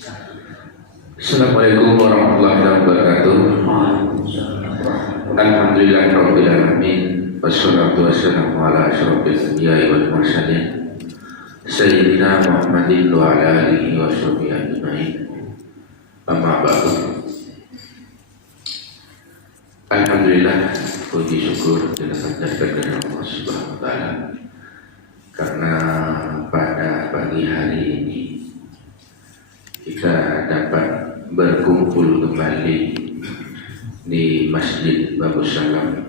Assalamualaikum warahmatullahi wabarakatuh. Alhamdulillahirabbil alamin. Wassalatu wassalamu ala asyrofil anbiya'i wal mursalin sayyidina Muhammadin wa ala alihi wa sahbihi ajmain. Amma ba'du. Alhamdulillah, puji syukur kita panjatkan kepada Allah Subhanahu wa taala karena pada pagi hari ini kita dapat berkumpul kembali di Masjid Babus Salam.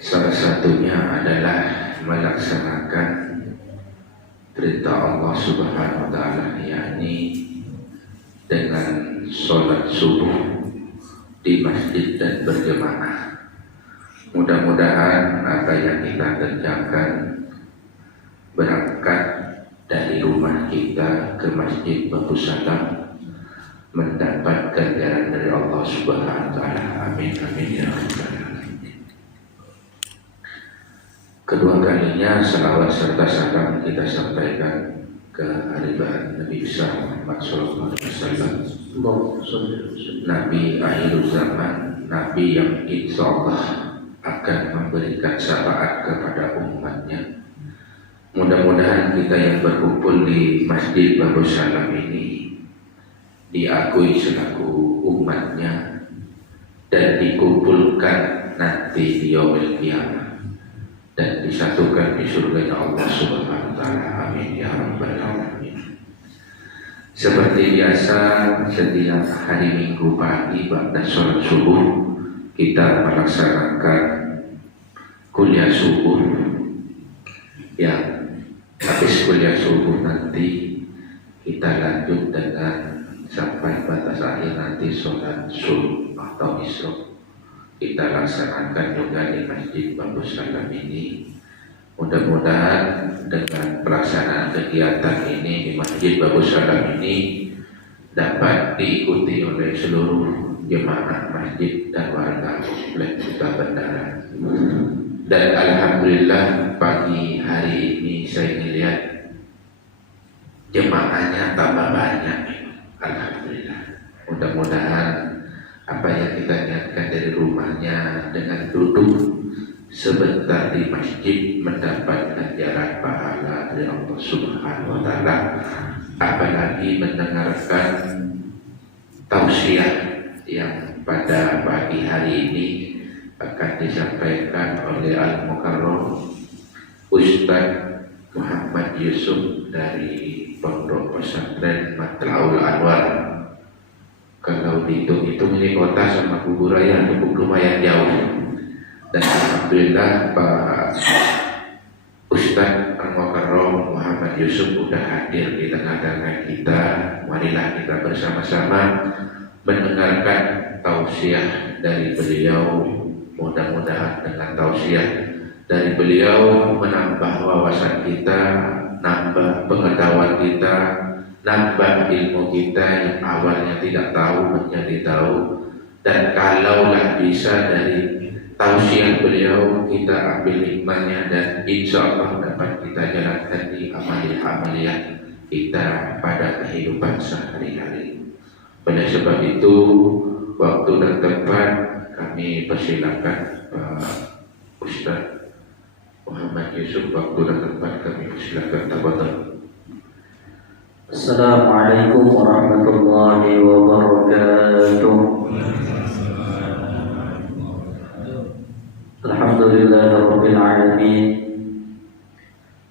Salah satunya adalah melaksanakan perintah Allah Subhanahu wa taala, yakni dengan sholat subuh di masjid dan berjamaah. Mudah-mudahan apa yang kita kerjakan berangkat dari rumah kita ke Masjid Babus Salam mendapat ganjaran dari Allah Subhanahu wa taala. Amin amin ya rabbal alamin. Kedua kalinya salawat serta salam kita sampaikan ke hariban Nabi besar Muhammad sallallahu alaihi wasallam, Nabi akhir zaman, Nabi yang insyaallah akan memberikan syafaat kepada umatnya. Mudah-mudahan kita yang berkumpul di Masjid Babus Salam ini diakui selaku umatnya dan dikumpulkan nanti di yaumil qiyamah dan disatukan di surga Allah Subhanahu wa taala. Amin ya rabbal alamin. Seperti biasa, setiap hari Minggu pagi ba'da sholat subuh kita melaksanakan kuliah subuh. Ya, habis kuliah subuh nanti kita lanjut dengan sampai batas akhir nanti sholat subuh atau isya kita laksanakan juga di Masjid Babus Salam ini. Mudah-mudahan dengan pelaksanaan kegiatan ini di Masjid Babus Salam ini dapat diikuti oleh seluruh jemaah masjid dan warga komplek Kota Bandara. Dan alhamdulillah pagi hari ini saya melihat jemaahnya tambah banyak. Alhamdulillah. Mudah-mudahan apa yang kita niatkan dari rumahnya dengan duduk sebentar di masjid mendapat ganjaran pahala dari Allah Subhanahu wa taala. Apalagi mendengarkan tausiah yang pada pagi hari ini akan disampaikan oleh Al-Mukarram Ustaz Muhammad Yusuf dari Pondok Pesantren Matlaul Anwar. Kalau dihitung-hitung ini kota sama Kuburaya cukup lumayan jauh. Dan alhamdulillah Pak Ustaz Al-Mukarram Muhammad Yusuf sudah hadir di tengah-tengah kita. Marilah kita bersama-sama mendengarkan tausiah dari beliau. Mudah-mudahan dengan tausiah dari beliau menambah wawasan kita, nambah pengetahuan kita, nambah ilmu kita yang awalnya tidak tahu menjadi tahu. Dan kalaulah bisa dari tausiah beliau kita ambil hikmahnya dan insya Allah dapat kita jalankan di amaliyah-amaliyah kita pada kehidupan sehari-hari. Oleh sebab itu, waktu dan tempat kami persilakan Pak Ustaz Muhammad Yusuf. Waktu dan tempat kami persilakan. Tafadhal. Assalamualaikum warahmatullahi wabarakatuh. Alhamdulillahirabbil alamin.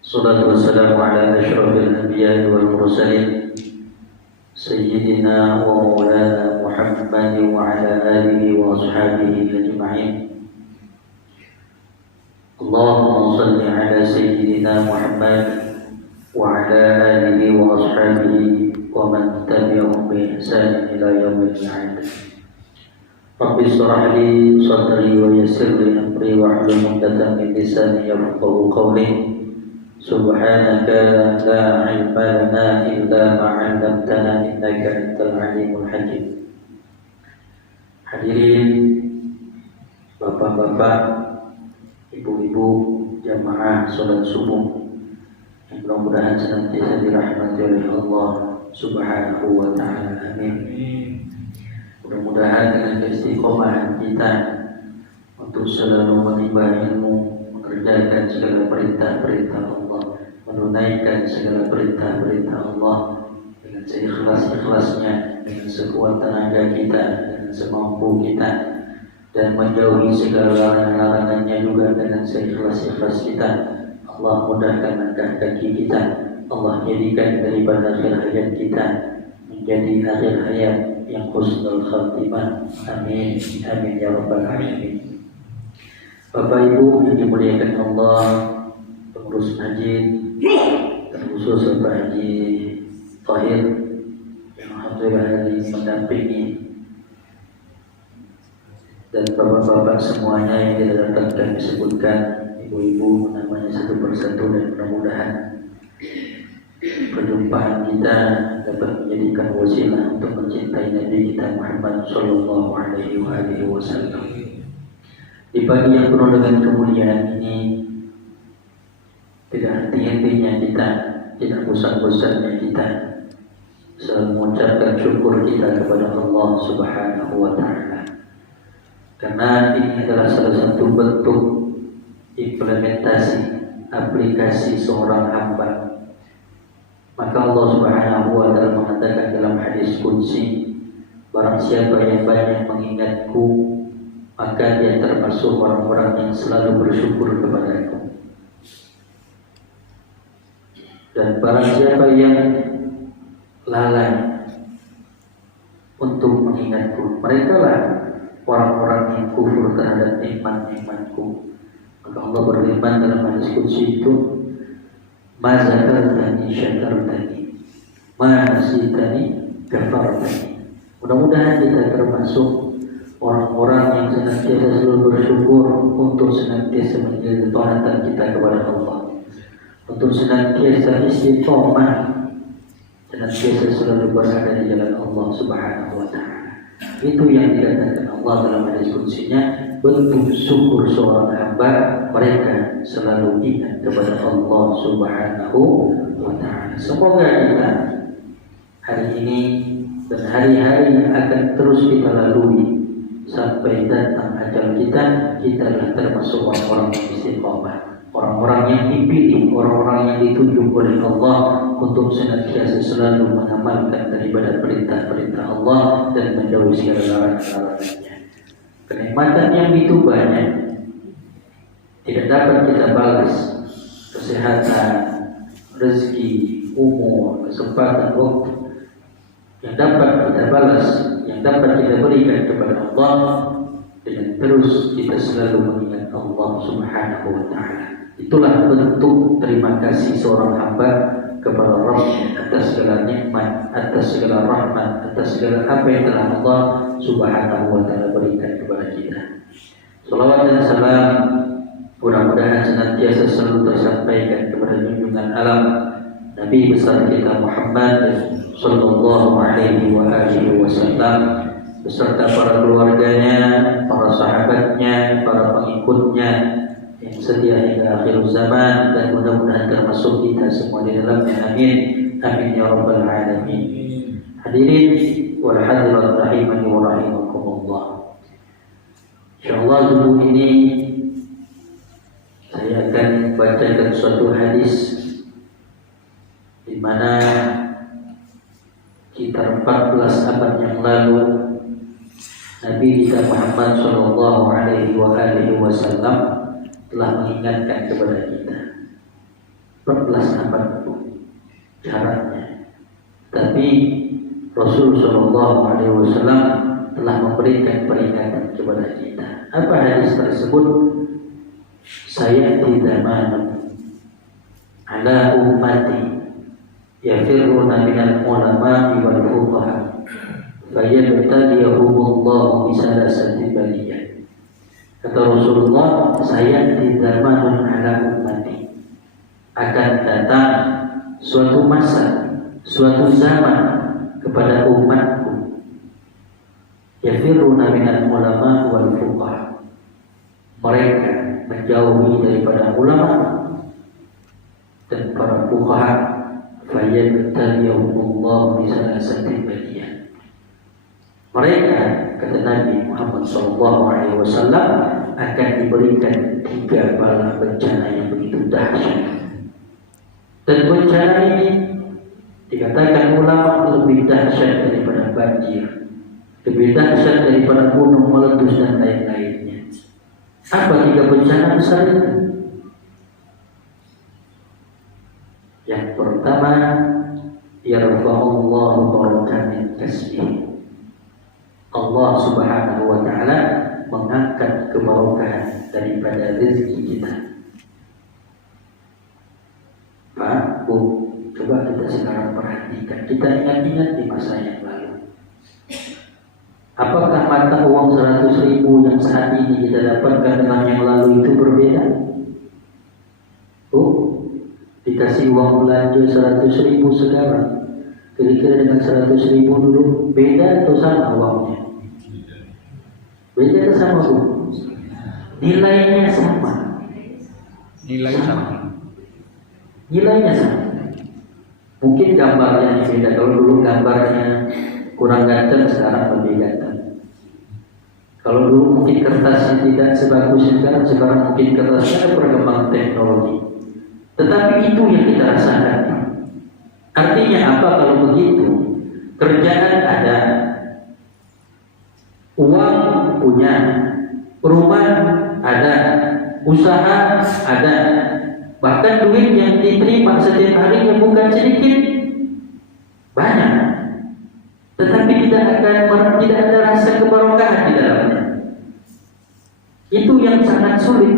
Shalatu wassalamu ala asyrafil anbiya'i wal mursalin sayyidina wa maulana Muhammadin wa ala alihi wa ashabihi ajma'in. Allahumma shalli ala sayyidina Muhammad wa ala alihi wa ashabihi wa man tabi'ahum bi ihsan ila yaumil mi'ad. Rabbi shrah li sadri wa yassir li amri wa hlul 'uqdatam min lisani yafqahu qawli. Subhanaka la 'ilma lana illa ma 'allamtana innaka antal 'alimul hakim. Hadirin bapak-bapak, ibu-ibu jamaah salat subuh yang mudah-mudahan senantiasa dirahmati oleh Allah Subhanahu wa Ta'ala. Amin. Mudah-mudahan dengan keistiqomahan kita untuk selalu menimba ilmu, mengerjakan segala perintah-perintah Allah, menunaikan segala perintah-perintah Allah dengan seikhlas-ikhlasnya, dengan sekuat tenaga kita, dengan semampu kita, dan menjauhi segala larangan-larangannya juga dengan seikhlas-ikhlas kita. Allah mudahkan langkah kaki kita, Allah jadikan daripada akhir hayat kita menjadi akhir hayat yang husnul khatimah. Amin, amin ya rabbal alamin. Bapak Ibu yang dimuliakan Allah, pengurus masjid, terkhusus Bapak Haji Tahir yang alhamdulillah hari ini mendampingi, dan bapak-bapak semuanya yang tidak dapat kami sebutkan, ibu-ibu namanya satu persatu, dan mudah-mudahan perjumpaan kita dapat menjadikan wasilah untuk mencintai Nabi kita Muhammad Sallallahu Alaihi Wasallam. Di pagi yang penuh dengan kemuliaan ini, tidak henti-hentinya kita, tidak bosan-bosannya kita selalu mengucapkan syukur kita kepada Allah Subhanahu wa Ta'ala, karena ini adalah salah satu bentuk implementasi aplikasi seorang hamba. Maka Allah Subhanahu wa Ta'ala mengatakan dalam hadis qudsi, barang siapa yang banyak mengingatku, maka dia termasuk orang-orang yang selalu bersyukur kepadaku. Dan barang siapa yang lalai untuk mengingatku, mereka lah orang-orang yang kufur terhadap nikmat-nikmatku. Maka Allah berfirman dalam hadis qudsi itu, ma zakartani syakartani, ma nasitani gafartani. Mudah-mudahan kita termasuk orang-orang yang senantiasa selalu bersyukur, untuk senantiasa menjadi taatan kita kepada Allah, untuk senantiasa istiqomah, senantiasa selalu berada di jalan Allah Subhanahu wa Ta'ala. Itu yang dikatakan Allah dalam hadis qudsinya, bentuk syukur seorang hamba, mereka selalu ingat kepada Allah Subhanahu wa Ta'ala. Semoga kita hari ini dan hari-hari yang akan terus kita lalui sampai datang ajal kita, kita adalah termasuk orang-orang yang istiqomah, orang-orang yang dipilih, orang-orang yang ditunjuk oleh Allah untuk senantiasa selalu mengamalkan daripada perintah-perintah Allah dan menjauhi segala larangan-larangannya. Kenikmatan yang begitu banyak tidak dapat kita balas. Kesehatan, rezeki, umur, kesempatan, waktu yang dapat kita balas, yang dapat kita berikan kepada Allah dengan terus kita selalu mengingat Allah Subhanahu wa Ta'ala. Itulah bentuk terima kasih seorang hamba kepada Rabbnya atas segala nikmat, atas segala rahmat, atas segala apa yang telah Allah Subhanahu wa Ta'ala berikan kepada kita. Salawat dan salam mudah-mudahan senantiasa selalu tersampaikan kepada junjungan alam Nabi besar kita Muhammad Sallallahu Alaihi Wasallam beserta para keluarganya, para sahabatnya, para pengikutnya yang setia hingga akhir zaman, dan mudah-mudahan termasuk kita semua di dalamnya. Amin, amin ya rabbal alamin. Hadirin wal hadirat rahimani wa rahimakumullah. Insyaallah subuh ini saya akan bacakan suatu hadis di mana sekitar 14 abad yang lalu Nabi kita Muhammad Sallallahu Alaihi Wasallam telah mengingatkan kepada kita. 14 abad itu jaraknya, tapi Rasul Sallallahu Alaihi Wasallam telah memberikan peringatan kepada kita. Apa hadis tersebut? Saya tidak mana ala ummati yafirruna minal ulama'i wal fuqaha fayabtaliyahumullahu bisalasati baliyah. Kata Rasulullah, saya tidak manun ala ummati, akan datang suatu masa, suatu zaman kepada umatku, yafirruna minal ulama' wal fuqaha, mereka menjauhi daripada ulama dan para fuqaha, fayattabi'uhumullahu bi salasatin badiyah. Mereka, kata Nabi Muhammad SAW, akan diberikan 3 bala bencana yang begitu dahsyat. Dan bencana ini dikatakan ulama lebih dahsyat daripada banjir, lebih dahsyat daripada gunung meletus dan lain-lainnya. Apa 3 bencana besar itu? Yang pertama, yarfa'ullahu barakatin kasbih. Allah Subhanahu wa ta'ala mengangkat keberkahan daripada rezeki kita. Pak, Bu, coba kita sekarang perhatikan, kita ingat-ingat di masa yang lalu. Apakah mata uang 100.000 yang saat ini kita dapatkan dengan yang lalu itu berbeda? Dikasih uang belanja 100.000 sekarang, kira-kira dengan 100.000 dulu beda atau sama uangnya? Beda atau sama, Bu? Nilainya sama. Nilainya sama. Mungkin gambarnya beda. Kalau dulu gambarnya kurang ganteng, sekarang lebih ganteng. Kalau dulu mungkin kertasnya tidak sebagus sekarang mungkin kertasnya ada perkembangan teknologi. Tetapi itu yang kita rasakan. Artinya apa kalau begitu? Kerjaan ada, uang punya, rumah ada, usaha ada, bahkan duit yang diterima setiap harinya bukan sedikit, banyak. Tetapi tidak ada rasa keberkahan di dalamnya. Itu yang sangat sulit.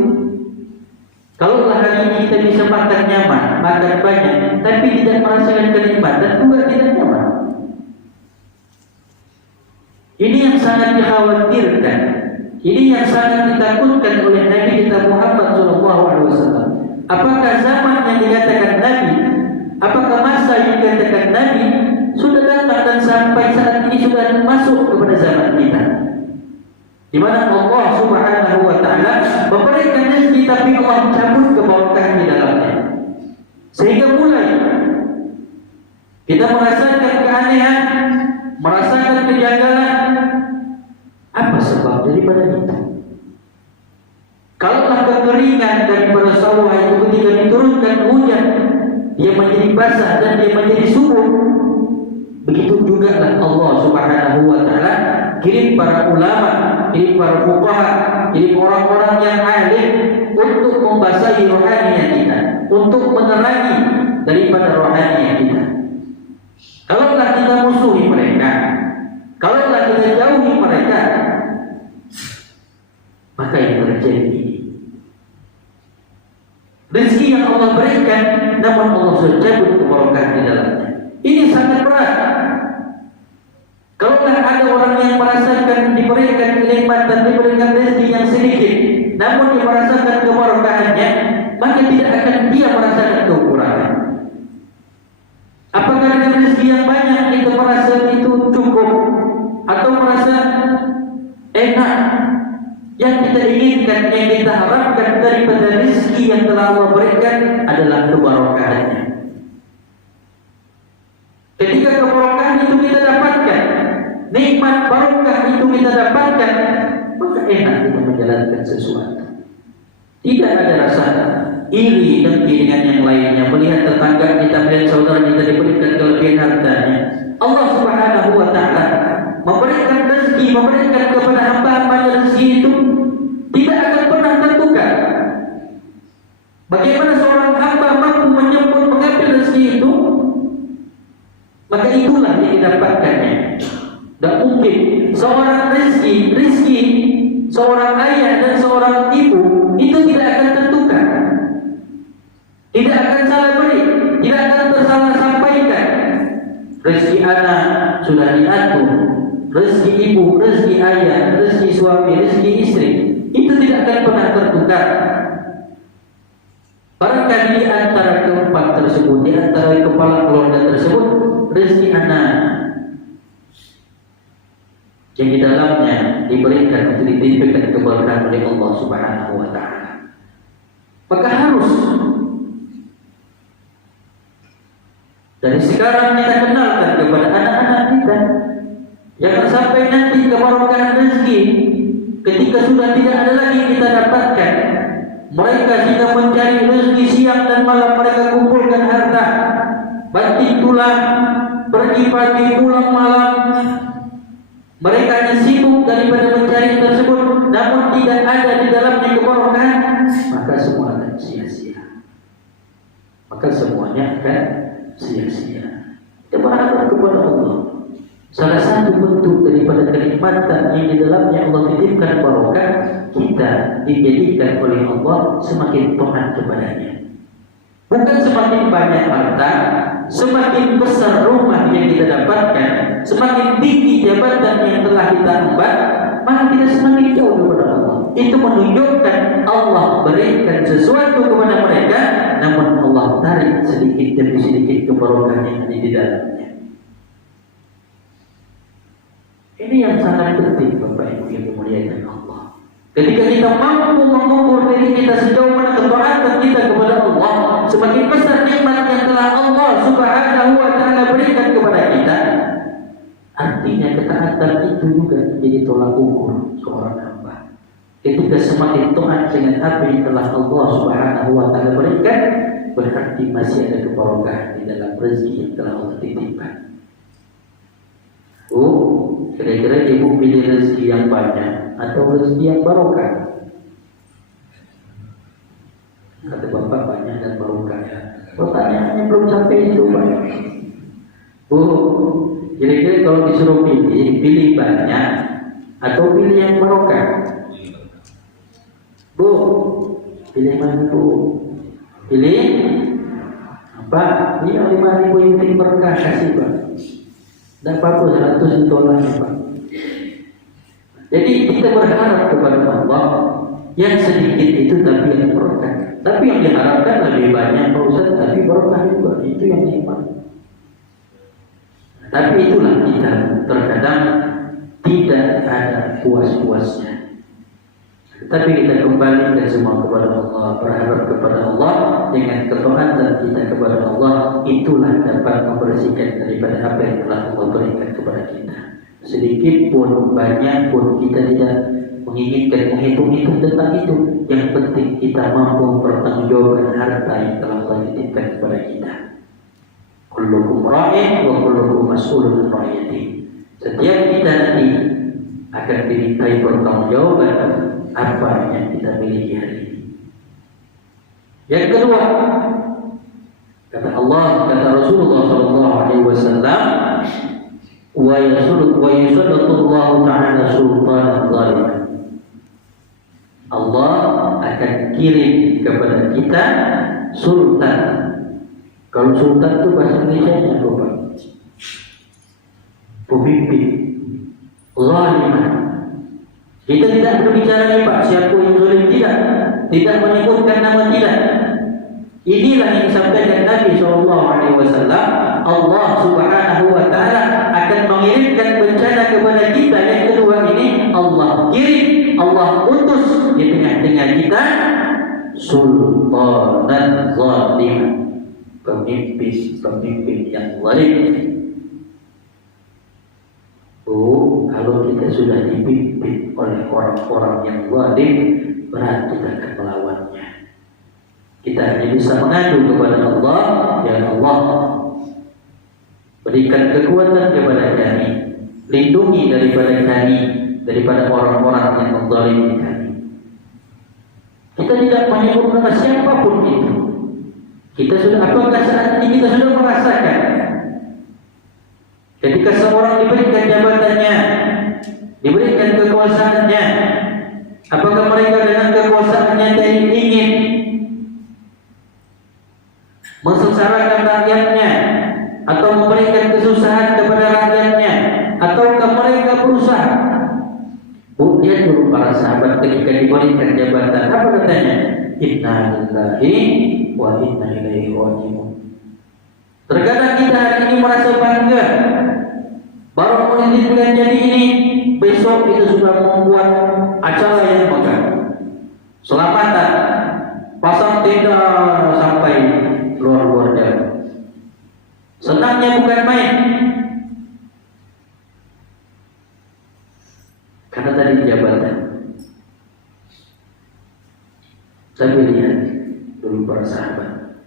Kalau hari ini kita bisa makan nyaman, makan banyak, tapi tidak merasakan kenikmatan, juga tidak nyaman. Ini yang sangat dikhawatirkan. Ini yang sangat ditakutkan oleh Nabi kita Muhammad SAW. Apakah zaman yang dikatakan Nabi, apakah masa yang dikatakan Nabi sudah datang dan sampai saat ini sudah masuk kepada zaman kita, di mana Allah Subhanahu wa ta'ala memberikan rezeki tapi Allah cabut keberkahan di dalamnya, sehingga mulai kita merasakan keanehan, merasakan kejanggalan. Apa sebab daripada itu? Kalaulah kekeringan daripada sawah itu ketika diturunkan hujan, dia menjadi basah dan dia menjadi subur, begitu juga lah Allah Subhanahu wa ta'ala kirim para ulama, kirim para fuqaha, kirim orang-orang yang alim untuk membasahi rohaninya kita, untuk menerangi daripada rohaninya kita. Kalaulah kita musuhi mereka, kalaulah kita jauhi mereka, maka yang terjadi rezeki yang Allah berikan, namun Allah sudah cabut keberkahan di dalamnya. Ini sangat berat. Kalaulah ada orang yang merasakan diberikan kenikmatan, diberikan rezeki yang sedikit, namun dia merasakan keberkahannya, maka tidak akan dia merasakan kekurangan. Apakah dengan rezeki yang banyak kita merasa itu cukup atau merasa enak? Yang kita inginkan, yang kita harapkan daripada rezeki yang telah Allah berikan adalah keberkahannya. Ketika keberkahan itu kita dapatkan, nikmat barokah itu kita dapatkan, maka enak kita menjalankan sesuatu. Tidak ada rasa iri dan dengan yang lainnya, melihat tetangga kita, melihat saudara kita diberikan kelebihan hartanya. Allah Subhanahu wa ta'ala memberikan rezeki, memberikan kepada hamba-hambanya rezeki itu tidak akan pernah tertukar. Bagaimana seorang hamba mampu menyebut mengambil rezeki itu, maka itulah yang didapatkannya. Dan mungkin seorang rezeki seorang ayah dan seorang ibu itu tidak akan tertukar, tidak akan salah beri, tidak akan tersalah sampaikan. Rezeki anak sudah diatur, rezeki ibu, rezeki ayah, rezeki suami, rezeki istri, itu tidak akan pernah tertukar. Barangkali di antara keempat tersebut, di antara kepala keluarga tersebut, rezeki anak yang di dalamnya diberikan untuk ditimpakan keberkahan oleh Allah Subhanahu wa ta'ala, maka harus Dari sekarang kita kenalkan kepada anak-anak kita. Jangan sampai nanti kebarokahan rezeki ketika sudah tidak ada lagi kita dapatkan. Mereka sedang mencari rezeki siang dan malam, mereka kumpulkan harta, banting tulang, pergi pagi pulang malam. Mereka hanya sibuk daripada mencari tersebut, namun tidak ada di dalamnya kebarokahan, maka semua akan sia-sia. Maka semuanya akan sia-sia. Kita berharap kepada Allah. Salah satu bentuk daripada kenikmatan yang di dalamnya Allah titipkan barokah, kita dijadikan oleh Allah semakin taat kepadanya. Bukan semakin banyak harta, semakin besar rumah yang kita dapatkan, semakin tinggi jabatan yang telah kita emban, maka kita semakin jauh kepada Allah. Itu menunjukkan Allah berikan sesuatu kepada mereka, namun Allah tarik sedikit demi sedikit kebarokahan yang ada di dalamnya. Ini yang sangat penting, Bapak Ibu yang dimuliakan Allah. Ketika kita mampu mengukur diri kita sejauh mana ketaatan kita kepada Allah, semakin besar nikmat yang telah Allah Subhanahu wa Ta'ala berikan kepada kita. Artinya ketaatan itu juga menjadi tolak ukur seorang hamba. Ketika semakin taat dengan apa yang telah Allah Subhanahu wa Ta'ala berikan, berarti masih ada kebarokahan di dalam rezeki yang telah Allah titipkan. Kira-kira ibu pilih rezeki yang banyak atau rezeki yang barokah? Kata bapak banyak dan barokah. Pertanyaannya belum sampai itu, Pak. Bu, kira-kira kalau disuruh pilih banyak atau pilih yang barokah? Bu, pilih mana bu? Pilih apa? Ini yang 5.000 yang penting berkah kasih, Pak. Dan apa-apa 100 dolar, Pak. Jadi kita berharap kepada Allah yang sedikit itu tapi yang berkah. Tapi yang diharapkan lebih banyak, Pak Ustaz, tapi berkah juga. Itu yang nikmat. Tapi itulah kita terkadang tidak ada puas-puasnya. Tapi kita kembalikan semua kepada Allah, berharap kepada Allah. Dengan ketaatan kita kepada Allah, itulah dapat membersihkan daripada apa yang telah Allah berikan kepada kita. Sedikit pun, banyak pun, kita tidak menginginkan menghitung-hitung tentang itu. Yang penting kita mampu bertanggungjawabkan harta yang telah Allah titipkan kepada kita. Kullukum ra'in wa kullukum mas'ulun an ra'iyati. Setiap kita nanti akan dimintai pertanggungjawaban apa yang kita miliki hari ini. Yang kedua, kata Allah, kata Rasulullah SAW, wa yusallatullahu ta'ala sultanan zaliman. Allah akan kirim kepada kita sultan. Kalau sultan itu bahasa Indonesia apa, Pak? Pemimpin zaliman. Kita tidak berbicara nih, Pak, siapa yang zalim, tidak menyebutkan nama, tidak. Inilah yang disampaikan Nabi SAW. Allah Subhanahu wa Ta'ala akan mengirimkan bencana kepada kita. Yang kedua ini Allah kirim, Allah utus di tengah-tengah kita sultanan zalim, pemimpin yang zalim. Kalau kita sudah dipimpin oleh orang-orang yang zalim, berat kita akan melawannya. Kita hanya bisa mengadu kepada Allah, ya Allah, berikan kekuatan kepada kami, lindungi daripada orang-orang yang menzalimi kami. Kita tidak menyebut nama siapapun itu. Apakah saat ini kita sudah merasakan ketika seorang diberikan jabatannya, diberikan kekuasaannya, apakah mereka dengan kekuasaannya ingin mensengsarakan rakyatnya atau memberikan kesusahan kepada rakyatnya, ataukah mereka berusaha? Lihat dulu para sahabat ketika diberikan jabatan, apa katanya? Inna lillahi wa inna ilaihi raji'un. Terkadang kita hari ini merasa bangga, baru menjadi bulan jadi ini, besok kita sudah membuat acara yang megah, selamatan, pasang tenda sampai luar-luar jauh. Senangnya bukan main. Karena tadi jabatan. Tapi lihat dulu para sahabat.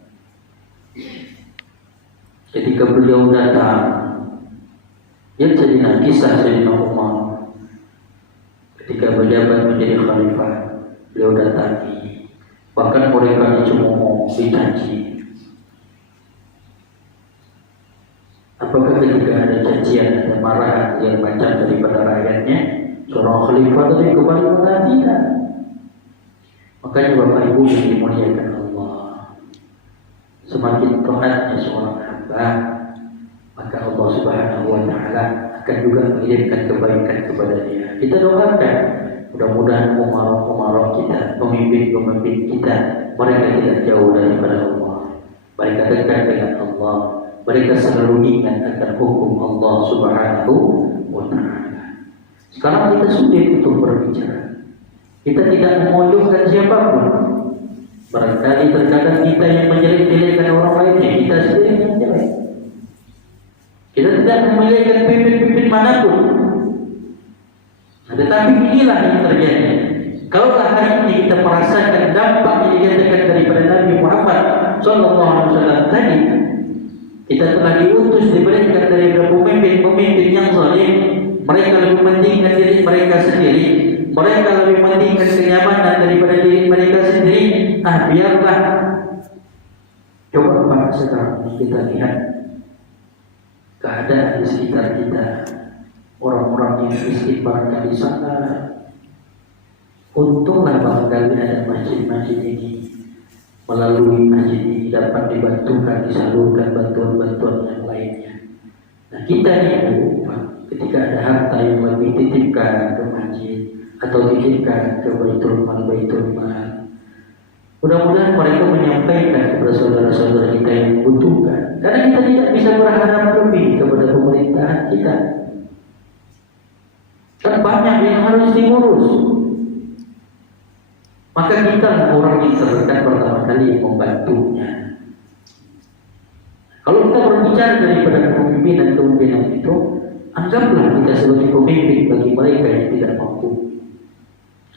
Ketika beliau datang, ya Sayyidina kisah Sayyidina Umar. Ketika berjabat menjadi khalifah, beliau datangi. Bahkan mereka dicemooh, dicaci. Apakah ketika ada cacian, ada marahan yang macam daripada rakyatnya, seorang khalifah tadi kembali mengatakan tidak? Makanya Bapak Ibu yang dimuliakan Allah, semakin taatnya seorang hamba, maka Allah Subhanahu wa Ta'ala akan juga mengirimkan kebaikan kepada dia. Kita doakan mudah-mudahan umarah kita, pemimpin-pemimpin kita, mereka tidak jauh daripada Allah. Mereka dekat dengan Allah. Mereka selalu ingat akan hukum Allah Subhanahu wa Ta'ala. Sekarang kita sulit untuk berbicara. Kita tidak memojokkan siapapun. Barangkali terkadang kita yang menjelek-jelekkan orang lainnya, kita sendiri yang jelek. Kita tidak memilihkan pimpin-pimpin manapun. Tetapi inilah yang terjadi. Kalau hari ini kita merasakan dampak yang dikatakan daripada Nabi Muhammad SAW tadi, kita telah diutus diberikan daripada pemimpin-pemimpin yang zalim. Mereka lebih pentingkan diri mereka sendiri. Mereka lebih pentingkan kenyamanan daripada diri mereka sendiri. Biarlah. Coba Pak sekarang kita lihat keadaan di sekitar kita, orang-orang yang istighfar di sana. Untunglah barangkali ada masjid-masjid ini, melalui masjid ini dapat dibantukan, disalurkan bantuan-bantuan yang lainnya. Nah kita ini ketika ada harta yang lebih titipkan ke masjid atau titipkan ke baitul mal, mudah-mudahan mereka menyampaikan kepada saudara-saudara kita yang membutuhkan. Karena kita tidak bisa berharap lebih kepada pemerintahan kita. Kan banyak yang harus diurus. Maka kita lah orang yang terdekat pertama kali membantunya. Kalau kita berbicara daripada kepemimpinan itu, anggaplah kita sebagai pemimpin bagi mereka yang tidak mampu.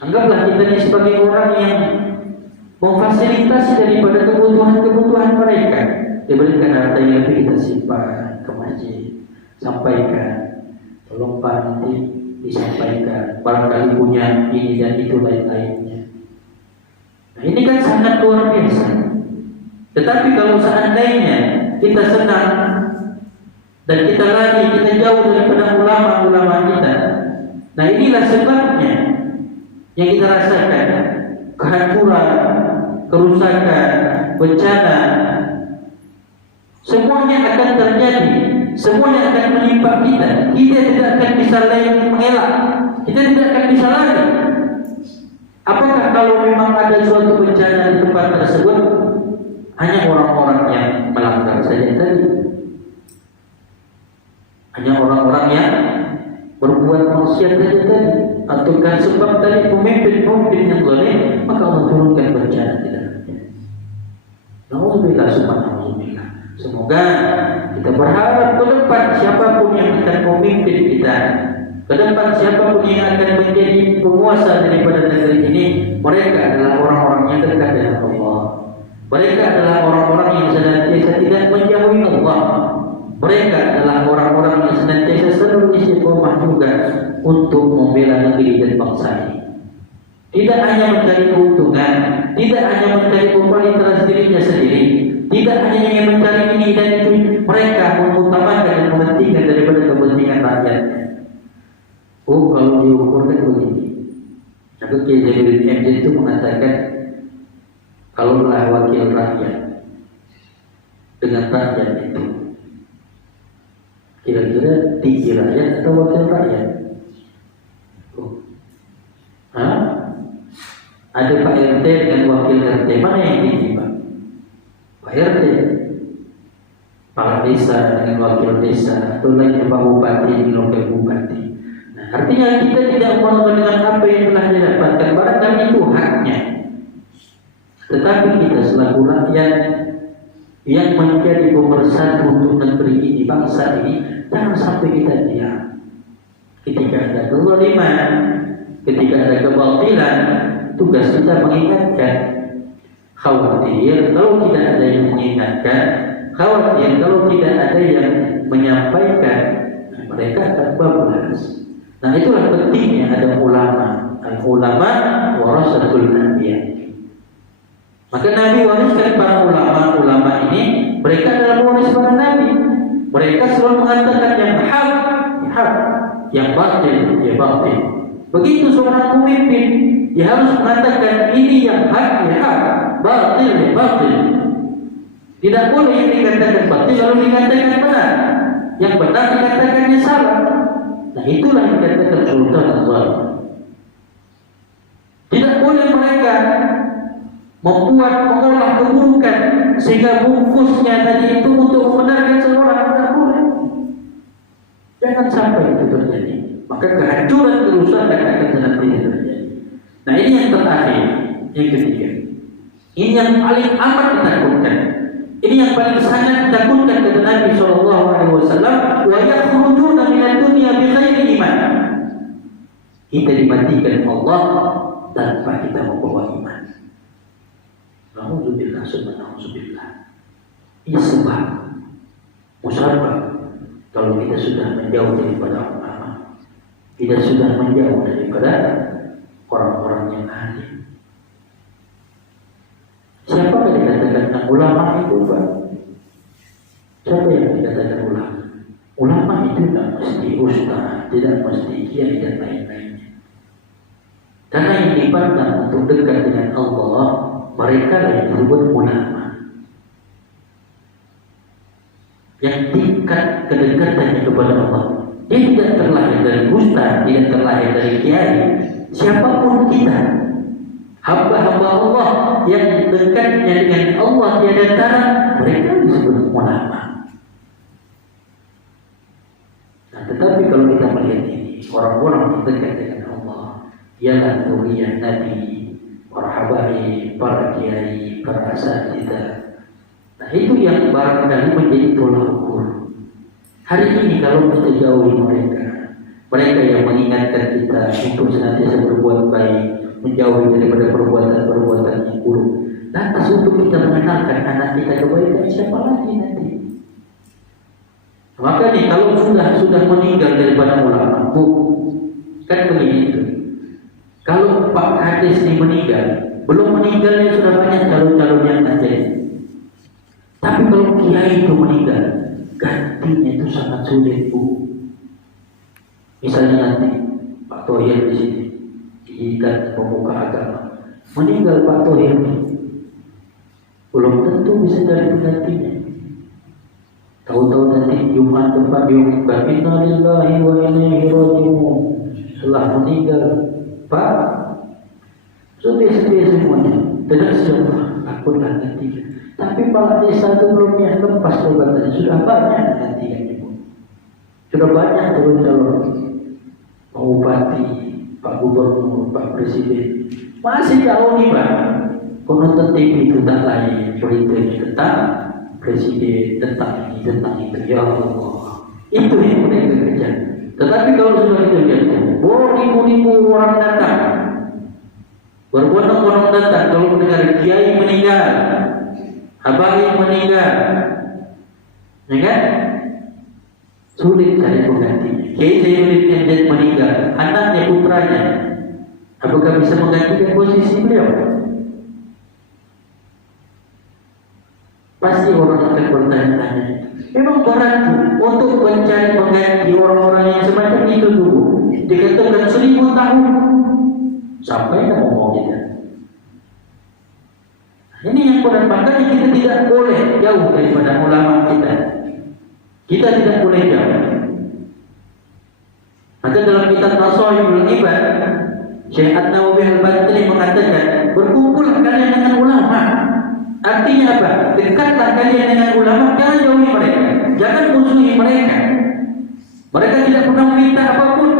Anggaplah kita ini sebagai orang yang memfasilitasi daripada kebutuhan mereka. Diberikan harta yang lebih kita simpan ke masjid, sampaikan, tolong Pak nanti disampaikan, barangkali punya ini dan itu lain-lainnya. Nah ini kan sangat luar biasa. Tetapi kalau seandainya kita senang dan kita lari, kita jauh daripada ulama-ulama kita, nah inilah sebabnya yang kita rasakan kehancuran, kerusakan, bencana, semuanya akan terjadi, semuanya akan menimpa kita. Kita tidak akan bisa mengelak, kita tidak akan bisa lari. Apakah kalau memang ada suatu bencana di tempat tersebut, hanya orang-orang yang melanggar saja tadi? Hanya orang-orang yang berbuat maksiat saja tadi? Ataukah sebab tadi pemimpin-pemimpin yang zalim, maka Allah turunkan bencana di dalamnya? Nauzubillah, subhanallah. Semoga kita berharap ke depan siapapun yang akan memimpin kita, ke depan siapapun yang akan menjadi penguasa daripada negeri ini, mereka adalah orang-orang yang dekat dengan Allah. Mereka adalah orang-orang yang senantiasa tidak menjauhi Allah. Mereka adalah orang-orang yang senantiasa selalu istiqomah juga untuk membela negeri dan bangsa ini. Tidak hanya mencari keuntungan, tidak hanya mencari popularitas dirinya sendiri, tidak hanya ingin mencari ini dan itu, mereka mengutamakan dan mementingkan daripada kepentingan rakyatnya. Oh, kalau diukurkan begini, aku Kiai Zainuddin MZ itu mengatakan, kalaulah wakil rakyat dengan rakyat itu, kira-kira tinggi rakyat atau wakil rakyat? Ada Pak RT dengan wakil RT, mana yang tinggi Pak? Pak RT, Kepala Desa dengan wakil desa, atau lainnya Pak Bupati dengan wakil bupati. Nah, artinya kita tidak mau dengan apa yang telah didapatkan, barangkali itu haknya. Tetapi kita selaku rakyat yang menjadi pemersatu untuk negeri ini, bangsa ini. Jangan sampai kita diam. Ketika ada kezaliman, ketika ada kebatilan, tugas kita mengingatkan. Khawatir kalau tidak ada yang mengingatkan, khawatir kalau tidak ada yang menyampaikan, mereka akan bablas. Nah, itulah pentingnya ada ulama. Al-ulama warasatul anbiya. Maka Nabi wariskan para ulama ini, mereka adalah waris para Nabi. Mereka selalu mengatakan yang hak, yang batil, ya batil. Begitu seorang pemimpin, dia harus mengatakan ini yang hak, ya hak, batil, ya batil. Tidak boleh yang dikatakan batil lalu dikatakan benar. Yang benar dikatakannya salah. Nah, itulah yang dikatakan sultan al-zalim. Tidak boleh mereka mengolah keburukan sehingga bungkusnya tadi itu untuk membenarkan seorang. Tidak boleh. Jangan sampai itu terjadi. Maka kehancuran, kerusakan akan senantiasa terjadi. Nah, ini yang terakhir, yang ketiga. Ini yang paling amat ditakutkan. Ini yang paling sangat ditakutkan kata Nabi SAW. Wa yakhrujuna minad dunya bi ghairi iman. Kita dimatikan Allah tanpa kita membawa iman. Alhamdulillah, subhanallah. Ini sebab musabab kalau kita sudah menjauh daripada ulama, kita sudah menjauh daripada orang-orang yang alim. Siapa yang dikatakan ulama itu, Pak? Siapa yang dikatakan ulama? Ulama itu tidak mesti ustaz, tidak mesti kiai dan lain-lainnya. Karena yang dipandang untuk dekat dengan Allah, mereka yang disebut ulama. Yang tingkat kedekatannya kepada Allah, dia tidak terlahir dari ustaz, tidak terlahir dari kiai. Siapapun kita, hamba-hamba Allah yang dekatnya dengan Allah tiada tara, mereka disebut ulama. Nah, tetapi kalau kita melihat ini, orang-orang yang dekat dengan Allah, ialah zuriyah Nabi, para habaib, para kiai, para asatidzah. Nah, itu yang barangkali menjadi tolak ukur. Hari ini kalau kita jauhi mereka yang mengingatkan kita untuk senantiasa berbuat baik, menjauhi daripada perbuatan-perbuatan yang buruk. Lantas untuk kita mengenalkan anak kita kebaikan, siapa lagi nanti? Maka nih kalau sudah meninggal daripada ulama, kan begitu. Kalau Pak Kades ini meninggal, belum meninggalnya sudah banyak calon-calon yang nanti. Tapi kalau kiai itu meninggal, gantinya itu sangat sulit, Bu. Misalnya nanti Pak Thohir di sini, diikat pemuka agama, meninggal Pak Thohir, belum tentu bisa jadi penggantinya. Tahu-tahu nanti Jumat depan diumumkan inna lillahi wa inna ilaihi raji'un, setelah meninggal Pak, sedih-sedih semuanya, tidak siapa aku dah gantikan. Tapi Pak Desa itu belum yang lepas jabatannya, sudah banyak gantiannya, sudah banyak calon-calon Pak Bupati, Pak Gubernur, Pak Presiden, masih jauh nih Pak. Penonton TV itu tak lain beritanya tentang Presiden, tentang ini, tentang itu. Ya Allah, itu yang mereka kerja. Tetapi kalau sudah kita ribu-ribu orang datang, berbondong-bondong datang kalau mendengar kiai meninggal, habaib meninggal, ya kan? Sulit cari penggantinya. Kiai Zainuddin Amjad meninggal, anaknya, putranya, apakah bisa menggantikan posisi beliau? Pasti orang akan bertanya-tanya. Memang berat untuk mencari pengganti orang-orang yang semacam itu dulu. Dikatakan 1000 tahun sampai tak ngomong kita. Ini yang berat, makanya kita tidak boleh jauh daripada ulama kita. Kita tidak boleh jauh. Maka dalam kitab Nasaihul Ibad, Syekh An-Nawawi Al-Bantani mengatakan, berkumpul kalian dengan ulama. Artinya apa? Dekatlah kalian dengan ulama, jangan jauhi mereka, jangan musuhi mereka. Mereka tidak pernah meminta apapun.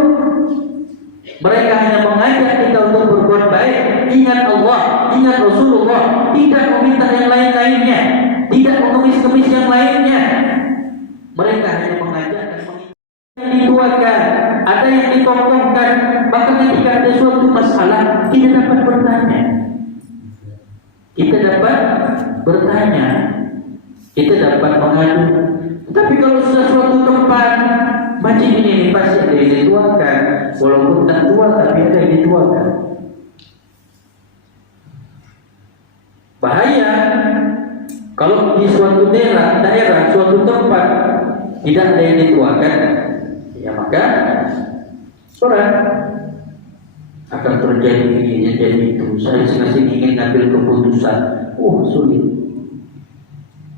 Mereka hanya mengajak kita untuk berbuat baik, ingat Allah, ingat Rasulullah, tidak meminta yang lain-lainnya, tidak mengemis kemis-kemis yang lainnya. Mereka hanya mengajak dan yang dituakan, ada yang ditokohkan. Maka ketika ada suatu masalah, kita dapat bertanya. Kita dapat mengadu. Tapi kalau sudah suatu tempat, macam ini pasti ada yang dituakan. Walaupun tak tua, tapi ada yang dituakan. Bahaya kalau di suatu daerah, suatu tempat tidak ada yang dituakan, ya maka orang akan terjadi ini jadi itu. Saya masih ingin ambil keputusan, sulit.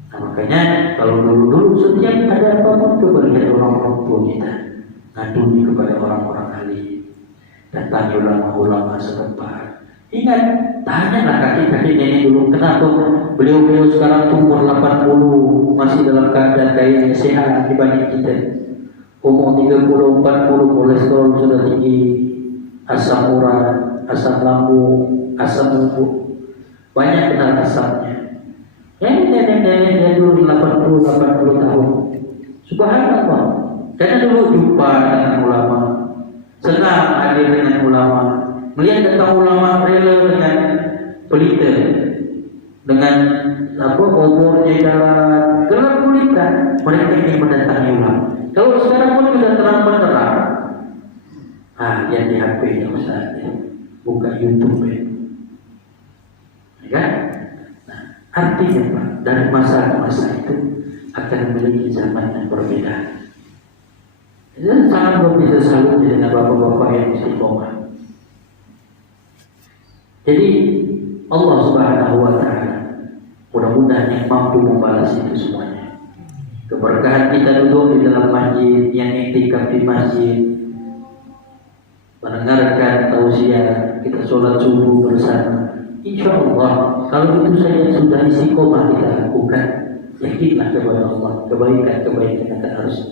Nah, makanya kalau dulu setiap ada apa-apa coba lihat orang-orang tua kita, ngaduni kepada orang-orang ahli, datangi ulama-ulama setempat. Ingat, tanyalah kakek-kakek nenek dulu, kenapa beliau sekarang umur 80 masih dalam keadaan kayaknya sehat dibanding kita. Umur 30, 40 kolesterol sudah tinggi, asam urat, asam lambung, asam urat, banyak kena asamnya. Nenek-nenek dulu 80 tahun. Subhanallah. Karena dulu jumpa dengan ulama, senang hadir dengan ulama, melihat datang ulama rela dengan pelita, dengan obornya jalan, gelap gulita, mereka ingin mendatangi ulama. Kalau sekarang pun sudah terang benderang, yang di HP nya Ustaz, buka YouTube ya kan? Nah, artinya Pak, dari masa ke masa itu akan memiliki zaman yang berbeda. Dan sangat berbeda salut dengan bapak-bapak yang istiqomah. Jadi Allah Subhanahu wa Ta'ala mudah-mudahan yang mampu membalas itu semuanya. Keberkahan kita duduk di dalam masjid, yang iktikaf di masjid, mendengarkan tausiah, kita sholat subuh bersama. Insya Allah kalau itu saja sudah istiqomah kita lakukan, yakinlah kepada Allah, kebaikan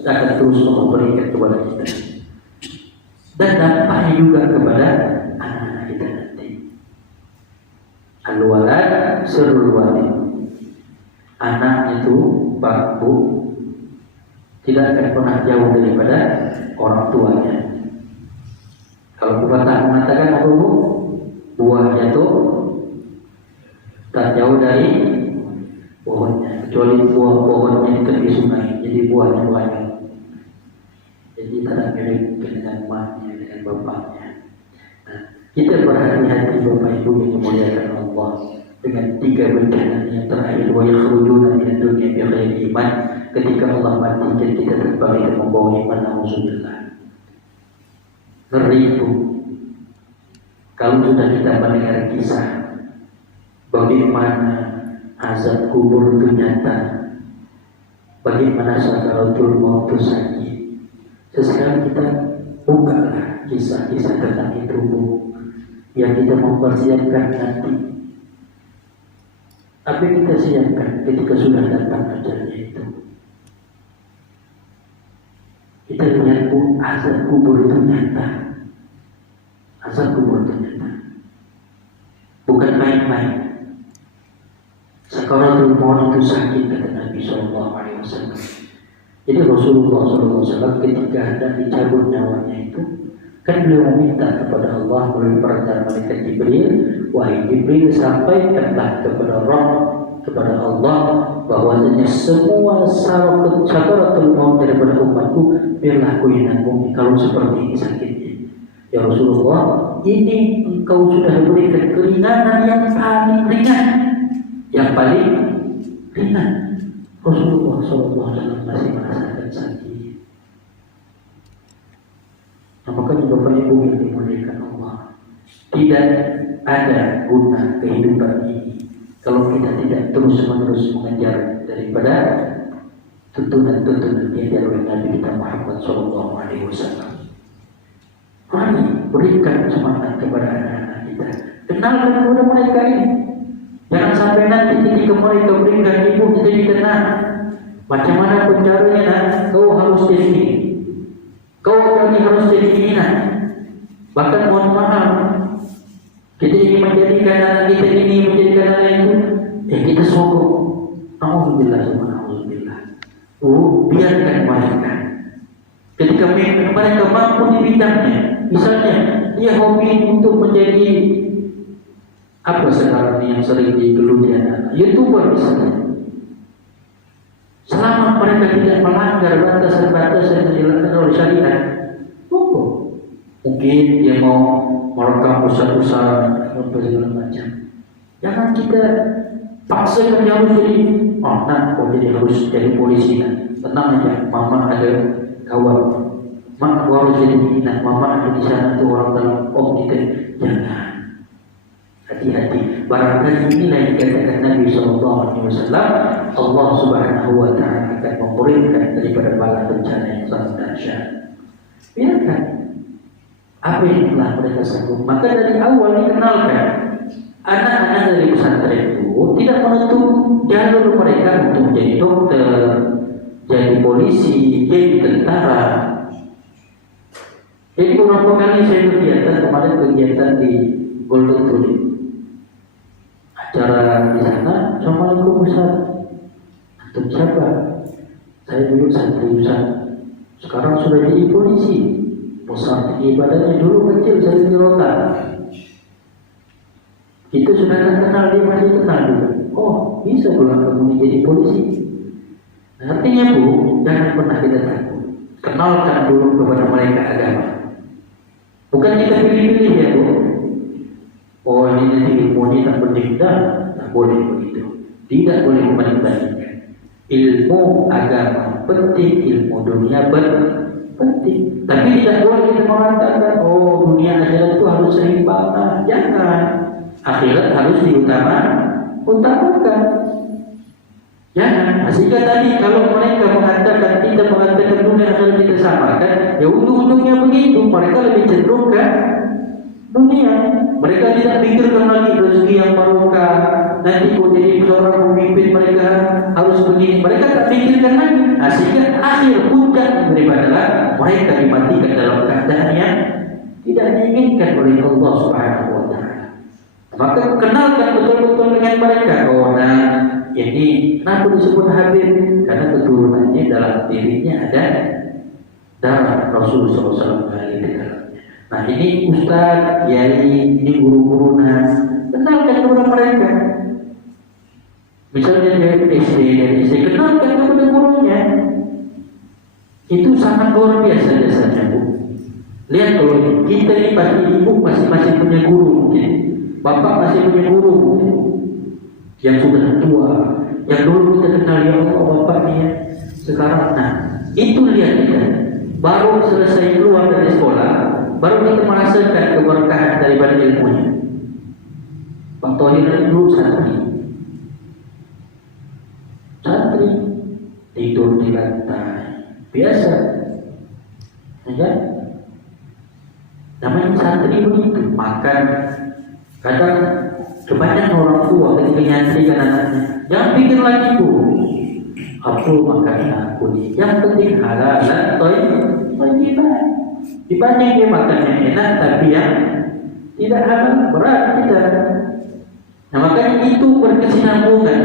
akan terus Allah berikan kepada kita. Dan dampaknya juga kepada anak-anak kita nanti. Al-walad sirrul walid. Anak itu Pak Bu tidak akan pernah jauh daripada orang tuanya. Kalau pepatah mengatakan apa Bu? Buahnya itu tak jauh dari pohonnya, kecuali buah pohonnya di tepi sungai, jadi buahnya banyak. Jadi tidak mirip dengan emaknya, dengan bapaknya. Nah, kita berhati-hati Bapak Ibu yang dimuliakan Allah dengan 3 bencana yang terakhir, wa yakhrujuna min dunya bighairi iman. Ketika Allah matikan kita terbalik dan membawa iman, nauzubillah. Ngeri itu. Kalau sudah kita mendengar kisah bagaimana azab kubur itu nyata, bagaimana sakaratul maut itu sakit. Sekarang kita bukalah kisah-kisah tentang itu yang kita mempersiapkan nanti. Apa yang kita siapkan ketika sudah datang ajalnya itu? Kita lihat azab kubur itu nyata. Azab kubur itu nyata, bukan main-main. Sakaratul maut itu sakit, kata Nabi SAW. Jadi Rasulullah SAW ketika hendak dicabut nyawanya itu, kan beliau meminta kepada Allah melalui perantara malaikat Jibril, wahai Jibril, sampaikanlah kepada Allah bahwasanya semua sakaratul maut daripada umatku biarlah aku yang nanggung kalau seperti ini sakitnya. Ya Rasulullah, ini engkau sudah berikan keringanan yang paling ringan, Rasulullah SAW masih merasakan sakit. Nah, makanya Bapak Ibu yang dimuliakan Allah, tidak ada guna kehidupan ini kalau kita tidak terus-menerus mengejar daripada tuntunan-tuntunan yang diajar oleh Nabi kita Muhammad SAW. Mari berikan semangat kepada anak-anak kita. Kenalkan kepada mereka ini. Jangan sampai nanti ketika mereka berikan ibu kita dikenal. Macam mana pun caranya nak, kau harus jadi ini, kau harus jadi ini nak. Bahkan mohon maaf, kita ingin menjadikan anak kita ini, menjadikan anak itu, kita sokong. Alhamdulillah subhanahu. biarkan mereka. Ketika mereka mampu di bidangnya, misalnya dia hobi untuk menjadi apa sekarang yang sering digeluti anak, YouTuber misalnya. Selama mereka tidak melanggar batasan-batasan yang dilakukan oleh syariat, mungkin dia mau merekam usaha-usaha atau segala macam. Jangan kita paksakan dia harus jadi, jadi harus jadi polisi. Tenang aja, mama ada kawan, mak harus jadi ini, mama ada di sana tuh orang dalam kita. Jangan. Hati-hati. Barangkali inilah yang dikatakan Nabi SAW, Allah Subhanahu Wa Taala akan memberikan daripada bala bencana yang sangat dahsyat. Biarkan apa yang telah mereka sanggup. Maka dari awal dikenalkan anak-anak dari pesantren itu tidak menutup jalur mereka untuk jadi dokter, jadi polisi, jadi tentara. Jadi beberapa kali saya kegiatan di Golden Tulip. Acara di sana, Assalamualaikum Ustaz. Antum siapa? Saya dulu santri Ustaz. Sekarang sudah jadi polisi. Besar tinggi badannya, dulu kecil saya di rotan. Itu sudah tak kenal, dia masih kenal juga. Oh, bisa pula kamu jadi polisi. Artinya Bu, jangan pernah kita takut. Kenalkan dulu kepada mereka agama. Bukan kita pilih-pilih ya Bu. Oh ini nanti ilmu ini tak penting, tak boleh begitu. Tidak boleh membanding-bandingkan. Ilmu agama penting, ilmu dunia penting. Tapi tidak boleh kita mengatakan, oh dunia akhirat itu harus seimbang. Jangan. Akhirat harus utamakan. Jangan. Sehingga tadi kalau mereka mengatakan tidak mengatakan dunia akhirat kita samakan, ya ujung-ujungnya begitu. Mereka lebih cenderung ke dunia. Mereka tidak pikirkan lagi rezeki yang barokah. Nanti kau jadi seorang pemimpin mereka harus begini. Mereka tak pikirkan lagi. Sehingga akhir puncak daripada mereka dimatikan dalam keadaan yang tidak diinginkan oleh Allah Subhanahu Wa Taala. Maka kenalkan betul-betul dengan mereka. Ini kenapa disebut Habib? Karena keturunannya dalam dirinya ada darah Rasulullah SAW mengalir di dalamnya. Nah ini Ustaz, Kiai, ini guru-guru kenalkan kepada mereka. Misalnya dari SD, kenalkan kepada gurunya. Itu sangat luar biasa jasanya Bu. Lihat kalau kita ini pasti ibu masih punya guru mungkin, bapak masih punya guru mungkin, yang sudah tua, yang dulu kita kenal ya Allah bapak nih. Sekarang itu lihat kita baru selesai keluar dari sekolah, baru kita merasakan keberkahan daripada ilmunya. Pak Tohir dulu santri tidur di lantai biasa, ya. Namanya santri begitu. Makan kadang kebanyakan orang tua ketika nyantrikan anaknya, jangan pikir lagi Bu, apa makan aku nih. Yang penting halal dan thayyibah. Dibanding dia makannya enak tapi yang tidak halal, berat kita. Nah makanya itu berkesinambungan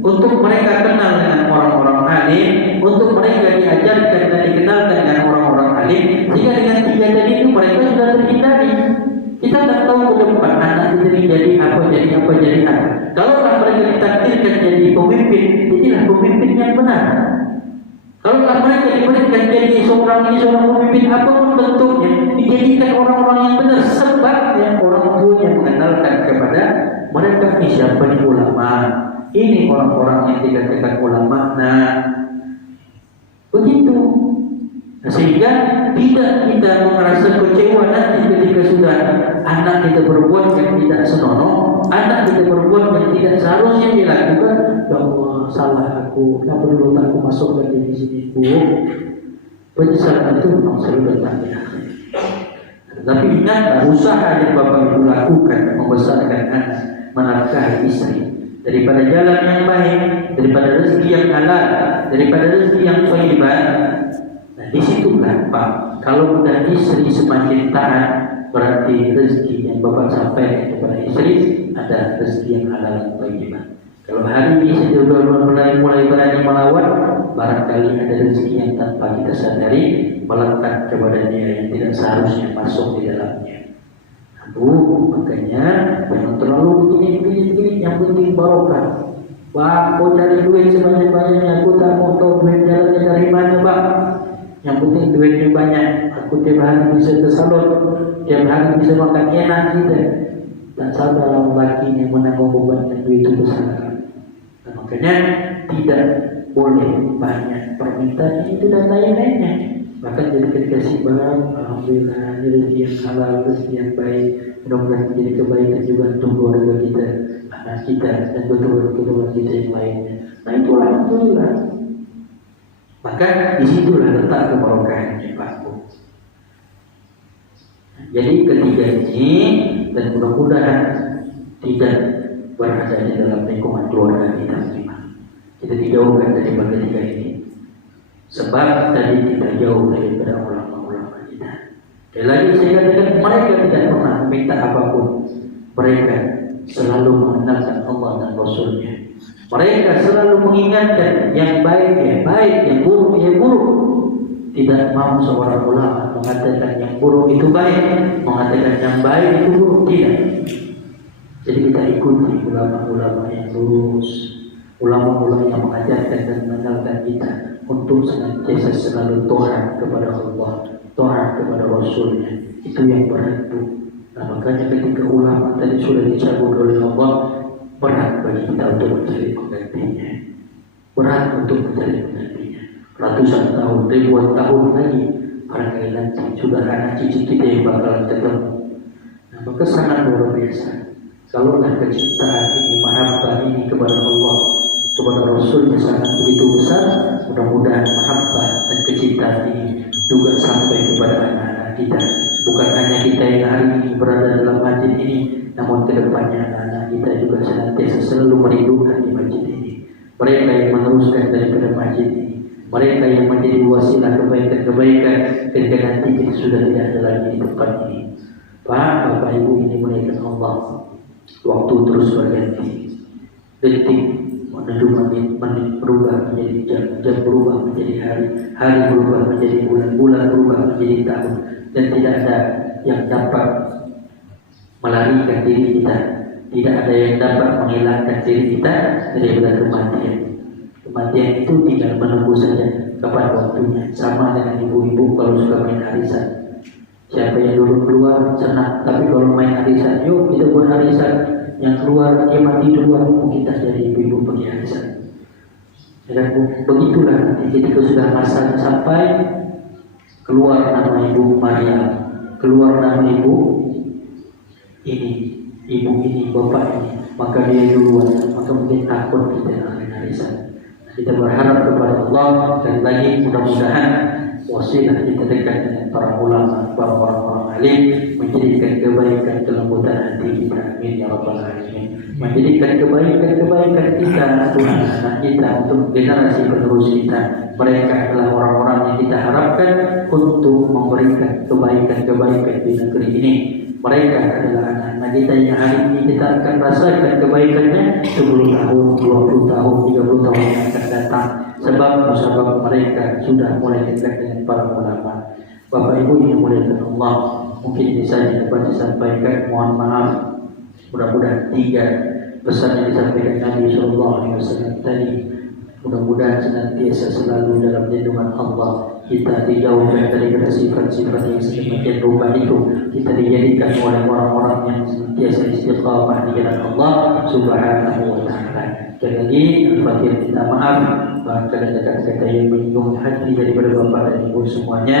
untuk mereka kenal dengan orang-orang alim, untuk mereka diajarkan dan dikenalkan dengan orang-orang alim, sehingga dengan tiga tadi itu mereka sudah terhindari. Kita tak tahu ke depan anak ini jadi apa. Kalau mereka ditakdirkan jadi pemimpin, jadilah pemimpin yang benar. Kalau mereka diberikan jadi seorang pemimpin apapun bentuknya, dijadikan orang-orang yang benar, sebab yang orang tuanya mengenalkan kepada mereka ini siapa nih ulama, ini orang-orang yang dikatakan ulama. Begitu. Sehingga tidak kita merasa kecewa nanti ketika sudah anak kita berbuat yang tidak senonoh, anak kita berbuat yang tidak seharusnya dilakukan. Ya Allah, salah aku. Kenapa dulu tak aku masukkan di sini Bu? Penyesalan itu memang selalu datang di akhir. Tapi ingatlah usaha yang Bapak Ibu lakukan membesarkan anak, menafkahi istri daripada jalan yang baik, daripada rezeki yang halal, daripada rezeki yang thayyibah. Di situlah Pak, kalau sudah istri semakin taat, berarti rezeki yang Bapak sampaikan kepada istri ada rezeki yang halal dan thayyibah. Kalau hari ini saja mulai berani melawan, barangkali ada rezeki yang tanpa kita sadari melekat kepada dia yang tidak seharusnya masuk di dalamnya. Makanya jangan terlalu begini, yang penting barokah. Pak, kau cari duit sebanyak-banyaknya, aku tak mau tahu duit jalannya dari mana, Pak. Yang penting duitnya banyak, aku tiap hari bisa ke salon, tiap hari bisa makan enak kita. Tak sabar laki yang menanggung beban yang duit itu besar. Nah, makanya tidak boleh banyak permintaan itu dan lain-lainnya. Bahkan jadi dikasih barang, alhamdulillah rezeki yang halal, rezeki yang baik, mudah-mudahan menjadi kebaikan juga untuk keluarga kita, anak kita, dan keturunan kita yang lainnya. Nah itu alhamdulillah. Maka disitulah letak keberkahannya Pak Bu. Jadi ketiga ini, dan mudah-mudahan tidak berada di dalam lingkungan keluarga kita semua. Kita dijauhkan dari ketiga ini. Sebab tadi kita jauh daripada ulama-ulama kita. Dan lagi saya katakan mereka tidak pernah meminta apapun. Mereka selalu mengenalkan Allah dan Rasulnya. Mereka selalu mengingatkan yang baik ya baik, yang buruk ya buruk. Tidak mau seorang ulama mengatakan yang buruk itu baik, mengatakan yang baik itu buruk, tidak. Jadi kita ikuti ulama-ulama yang lurus, ulama-ulama yang mengajarkan dan mengenalkan kita untuk senantiasa selalu taat kepada Allah, taat kepada Rasulnya. Itu yang berat Bu. Nah makanya ketika ulama tadi sudah dicabut oleh Allah, berat bagi kita untuk mencari penggantinya. Berat untuk mencari penggantinya. Ratusan tahun, ribuan tahun lagi, barangkali nanti sudah anak cucu kita yang bakalan ketemu. Nah maka sangat luar biasa. Kalaulah kecintaan ini, mahabbah ini kepada Allah, kepada Rasulnya sangat begitu besar, mudah-mudahan mahabbah dan kecintaan ini juga sampai kepada anak-anak kita. Bukan hanya kita yang hari ini berada dalam masjid ini, namun kedepannya anak-anak kita juga senantiasa selalu merindukan di masjid ini. Mereka yang meneruskan daripada masjid ini, mereka yang menjadi wasilah kebaikan-kebaikan ketika nanti kita sudah tidak ada lagi di tempat ini. Pak, Bapak Ibu ini muliakan Allah. Waktu terus berganti, detik menit berubah menjadi jam, jam berubah menjadi hari, hari berubah menjadi bulan, bulan berubah menjadi tahun, dan tidak ada yang dapat melarikan diri kita, tidak ada yang dapat menghilangkan diri kita daripada kematian. Kematian itu tinggal menunggu saja kapan waktunya. Sama dengan ibu-ibu kalau suka main arisan. Siapa yang dulu keluar senang, tapi kalau main arisan, yuk kita buat arisan. Yang keluar dia mati duluan, kita jadi ibu-ibu pergi arisan. Dan begitulah nanti ketika sudah masanya sampai, keluar nama ibu Maria, keluar nama ibu ini, bapak ini, maka dia duluan, maka mungkin takut kita akan arisan. Kita berharap kepada Allah dan lagi mudah-mudahan wasilah kita dekat dengan para ulama, para orang-orang alim, menjadikan kebaikan kelembutan hati kita. Amin ya rabbal alamin. Menjadikan kebaikan kita untuk anak kita, untuk generasi penerus kita. Mereka adalah orang-orang yang kita harapkan untuk memberikan kebaikan-kebaikan di negeri ini. Mereka adalah anak-anak kita yang hari ini kita akan rasakan kebaikannya 10 tahun, 20 tahun, 30 tahun yang akan datang. Sebab mereka sudah mulai dekat dengan para ulama. Bapak Ibu yang muliakan Allah, mungkin ini saja dapat disampaikan. Mohon maaf. Mudah-mudahan 3 pesan yang disampaikan Nabi Sallallahu Alaihi Wasallam tadi, mudah-mudahan senantiasa selalu dalam lindungan Allah. Kita dijauhkan dari sifat-sifat yang sedemikian rupa itu. Kita dijadikan oleh orang-orang yang senantiasa istiqamah di jalan Allah Subhanahu wa Ta'ala. Sekali lagi, Al-Fatihah minta maaf bahkan ada kata-kata yang menyinggung hati daripada Bapak dan Ibu semuanya.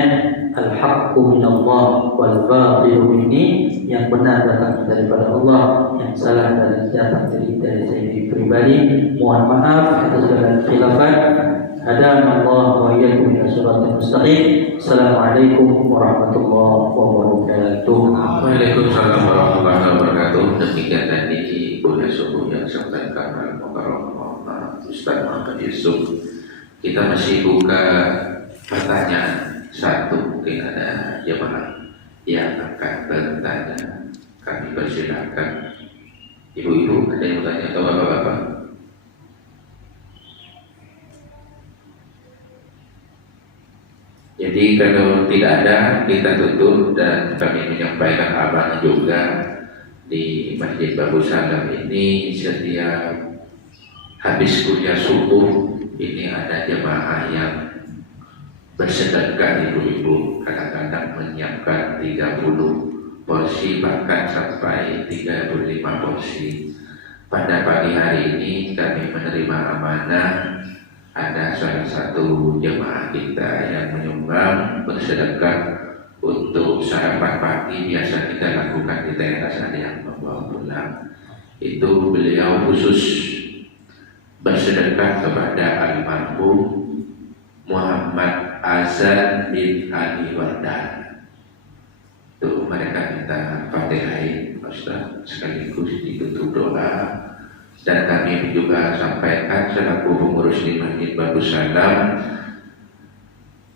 Al-haqqu minallah wal batilu minni. Yang benar datang daripada Allah, yang salah datang dari saya pribadi. Mohon maaf atas segala khilafat. Hadana Allah wa iyyakum ila siratal mustaqim. Assalamualaikum warahmatullahi wabarakatuh. Waalaikumsalam warahmatullahi wabarakatuh. Demikian tadi Bulan Subuh yang disampaikan oleh Ustaz Muhammad Yusuf. Kita masih buka pertanyaan satu, mungkin ada jemaah yang akan bertanya. Kami persilakan. Ibu-ibu ada yang bertanya atau bapak-bapak? Jadi kalau tidak ada kita tutup dan kami menyampaikan abang juga di Masjid Babu Salam ini setiap habis kuliah subuh ini ada jemaah yang bersedekah ibu-ibu, kadang-kadang menyiapkan 30 porsi bahkan sampai 35 porsi. Pada pagi hari ini kami menerima amanah, ada salah satu jemaah kita yang menyumbang bersedekah untuk sarapan pagi biasa kita lakukan di teras, ada yang membawa pulang. Itu beliau khusus bersedekah kepada almarhum Muhammad Azan bin Ali Wardan. Itu mereka minta Fatihah Ustaz sekaligus ditutup doa, dan kami juga sampaikan selaku pengurus di Masjid Babu Salam,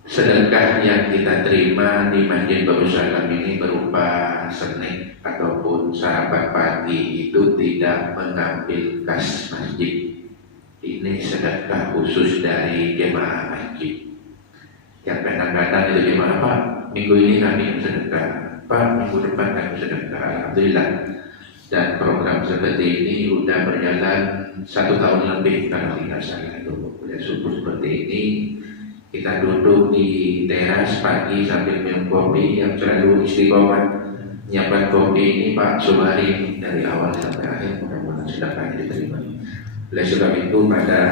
sedekah yang kita terima di Masjid Babu Salam ini berupa senik ataupun sarapan pagi itu tidak mengambil kas masjid. Ini sedekah khusus dari jemaah masjid. Yang kadang-kadang itu jemaah, Pak, minggu ini kami sedekah, Pak, minggu depan kami sedekah. Alhamdulillah. Dan program seperti ini sudah berjalan 1 tahun lebih kalau tidak salah. Kuliah subuh seperti ini, kita duduk di teras pagi sambil minum kopi, yang selalu istiqomah menyiapkan kopi ini Pak Subari dari awal sampai akhir, mudah-mudahan sedekahnya diterima. Oleh sebab itu pada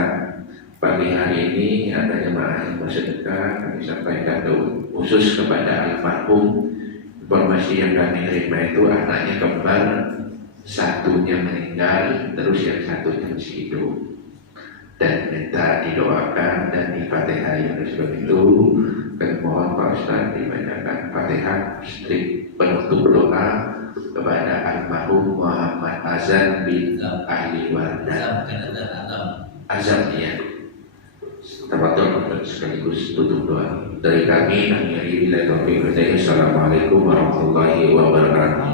pagi hari ini ada jemaah yang bersedekah, kami sampaikan khusus kepada almarhum. Informasi yang kami terima itu anaknya kembar, satunya meninggal, terus yang satunya masih hidup, dan minta didoakan dan difatihai. Oleh sebab itu kami mohon Pak Ustaz dibacakan Fatihah istri penutup doa kepada almarhum Muhammad Azan bin Ali Wardan. Azam ya. Tafaddal sekaligus tutup doa dari kami. Assalamualaikum warahmatullahi wabarakatuh.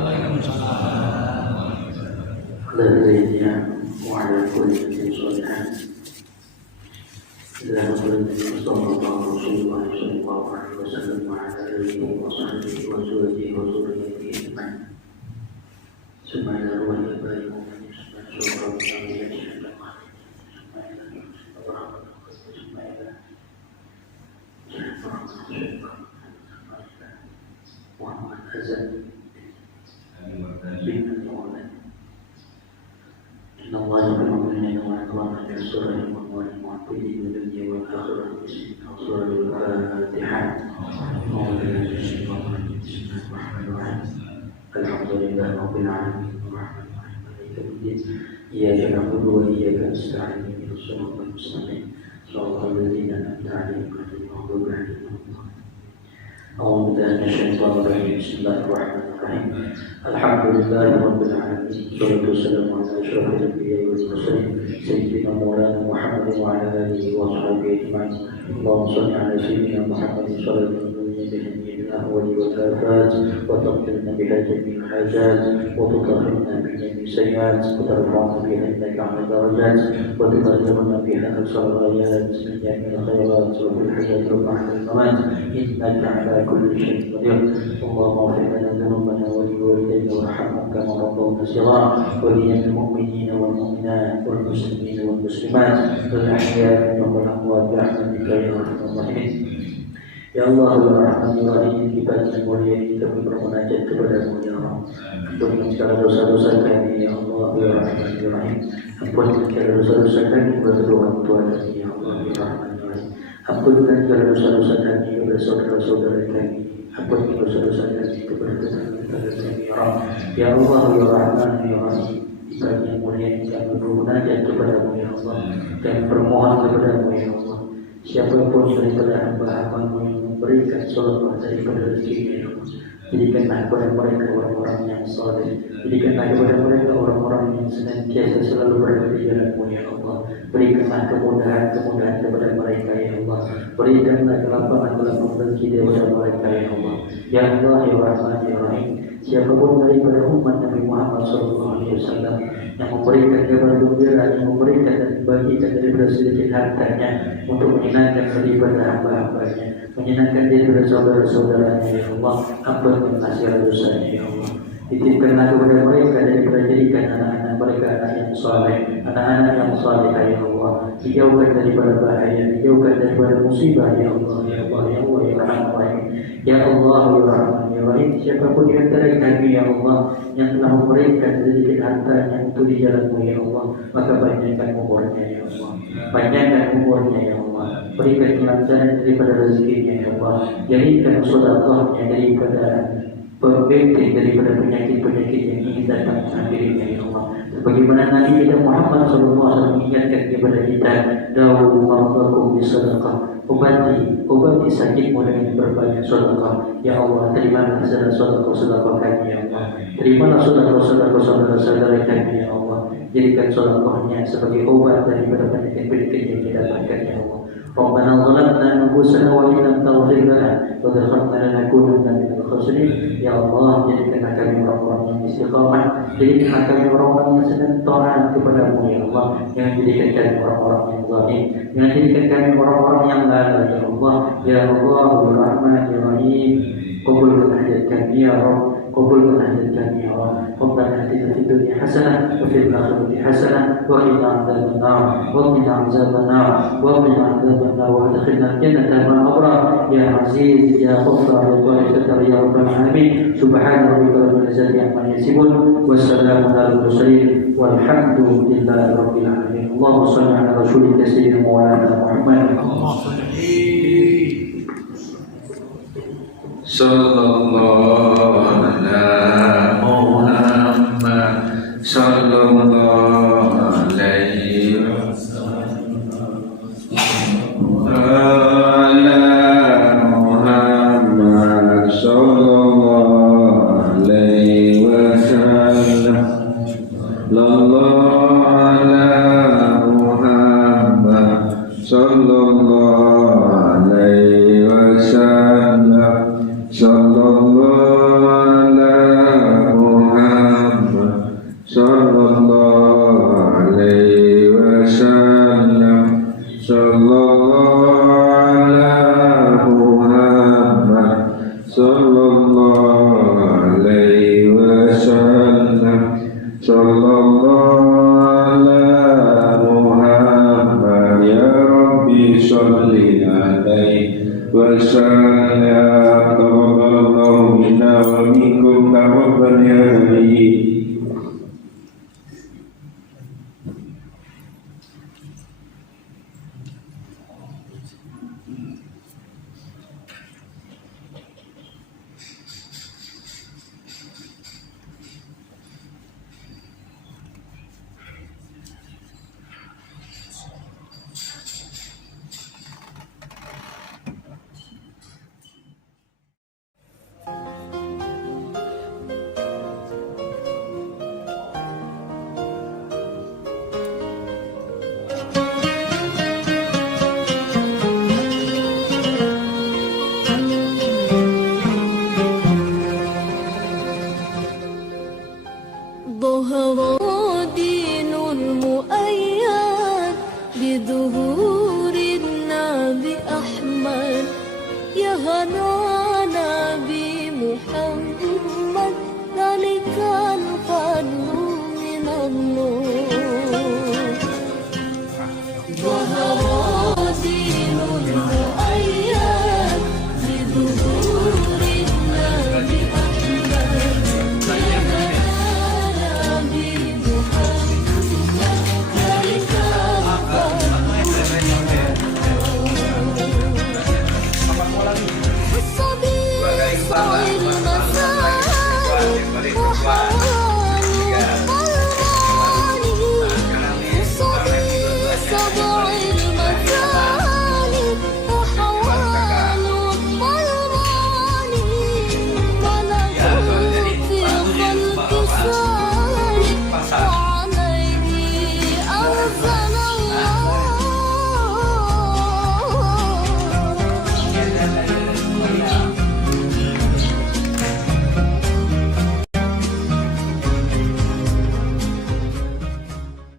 Alhamdulillah Rabbil Alamin Ar-Rahman Ar-Rahim Maliki Yawmiddin Iyyaka na'budu wa iyyaka nasta'in ihdinas siratal mustaqim siratal ladzina an'amta 'alaihim ghairil maghdubi 'alaihim waladdallin. A'udzu billahi minasyaitonir rajim. Bismillahirrahmanirrahim. Alhamdulillahi Rabbil Alamin. Wassalatu wassalamu ala asyrafil anbiya'i wal mursalin sayyidina Maulana Muhammadin wa ala alihi wa sahbihi ajma'in. Allahumma shalli ala sayyidina Muhammadin sallallahu الأهوال والآفات وتغفرنا بها جميع الحاجات وتطهرنا من جميع السيئات وترفعنا بها إنك على الدرجات وتبلغنا بها أقصى الغايات من جميع الخيرات وفي الحياة وبعد الممات إنك على كل شيء قدير. اللهم اغفر لنا ذنوبنا ولوالدينا وارحمهم كما ربونا صغارا ولجميع المؤمنين والمؤمنات والمسلمين والمسلمات والأحياء منهم والأموات برحمتك يا أرحم الراحمين. Ya Allah, ya Rahman, ya Rahim, di pagi mulia ini kami bermunajat kepada-Mu ya Allah. Ampuni segala dosa-dosa kami ya Allah, ya Rahman, ya Rahim. Ampuni segala dosa-dosa kami kepada Tuhan kami ya Allah, ya Rahman, ya Rahim. Ampuni segala dosa-dosa kami kepada saudara-saudara kami. Ampuni dosa-dosa kami kepada tetangga-tetangga kami ya Allah. Ya Allah, ya Rahman, ya Rahim. Di pagi mulia ini kami bermunajat kepada-Mu ya Allah, dan bermohon kepada-Mu ya Allah. Siapapun daripada hamba-hamba-Mu yang memberikan sholawat daripada rezeki, jadikanlah kepada mereka orang-orang yang saleh, jadikanlah kepada mereka orang-orang yang senantiasa selalu berada di jalan-Mu ya Allah. Berikanlah kemudahan-kemudahan kepada mereka ya Allah. Berikanlah kelapangan-kelapangan rezeki kepada mereka ya Allah. Ya Allah, ya Rahman, ya Rahim. siapapun daripada umat Nabi Muhammad SAW yang memberikan kabar gembira, yang memberikan dan membagikan daripada sedikit hartanya untuk menyenangkan daripada hamba-hambanya, menyenangkan daripada saudara-saudaranya, ya Allah, ampunkan segala dosanya, ya Allah. Titipkanlah kepada mereka daripada jadikan anak-anak mereka anak yang soleh, anak-anak yang soleh, ya Allah. Dijauhkan daripada bahaya, dijauhkan daripada musibah, ya Allah, ya Allah, ya Allah, ya Rahman, ya Allah, ya Rahman, ya Rahim. Siapapun di antara kami, ya Allah, yang telah memberikan sedikit hartanya untuk di jalan-Mu, ya Allah, maka banyakkan umurnya, ya Allah, banyakkan umurnya, ya Allah. Berikan kelancaran daripada rezekinya, ya Allah. Jadikan sedekahnya daripada pembentik daripada penyakit-penyakit yang ingin datang mengakhirinya, ya Allah. Sebagaimana Nabi kita Muhammad SAW mengingatkan kepada kita, dawu mardakum bisadaqah, obati sakitmu dengan berbanyak sedekah. Ya Allah, terimalah sedekah-sedekah kami, ya Allah. Terimalah sedekah-sedekah saudara-saudara kami, ya Allah. Jadikan sedekahnya sebagai obat daripada penyakit-penyakit yang kita dapatkan, ya Allah. Rabbana zalamna anfusana wa in lam taghfir lana wa tarhamna lanakunanna minal khasirin. Ya Allah, jadikanlah kami orang-orang yang istiqamah, jadikanlah kami orang-orang yang sedang taat kepada-Mu, ya Allah. Jangan jadikan kami orang-orang yang zalim, jangan jadikan kami orang-orang yang lalai, ya Allah. Ya Allah, ya Rahman, ya Rahim, qabulkan hajat kami, ya Rabb, qabulkan hajat kami, ya Rabb. Rabbana atina fid dunya hasanah wa fil akhirati hasanah wa qina adzabannar wa qina adzabannar wa qina adzabannar wa adkhilna jannata ma'al abrar ya aziz ya ghaffar ya rabbal alamin. Subhana rabbika rabbil izzati amma yasifun wa salamun alal mursalin walhamdulillahi rabbil alamin. Allahumma shalli ala rasulika sayyidina maulana Muhammad sallallahu ala Muhammad sallallahu alaihi wasallam ala Muhammad sallallahu alaihi wasallam sallallahu ala Muhammad sallallahu alaihi wasallam sallallahu ala Muhammad sallallahu alaihi wasallam sallallahu ala Muhammad sallallahu alaihi wasallam sallallahu ala Muhammad. Ya Rabbi sholli alaihi wasallam. Taqabbalallahu minna wa minkum taqabbal ya Nabi.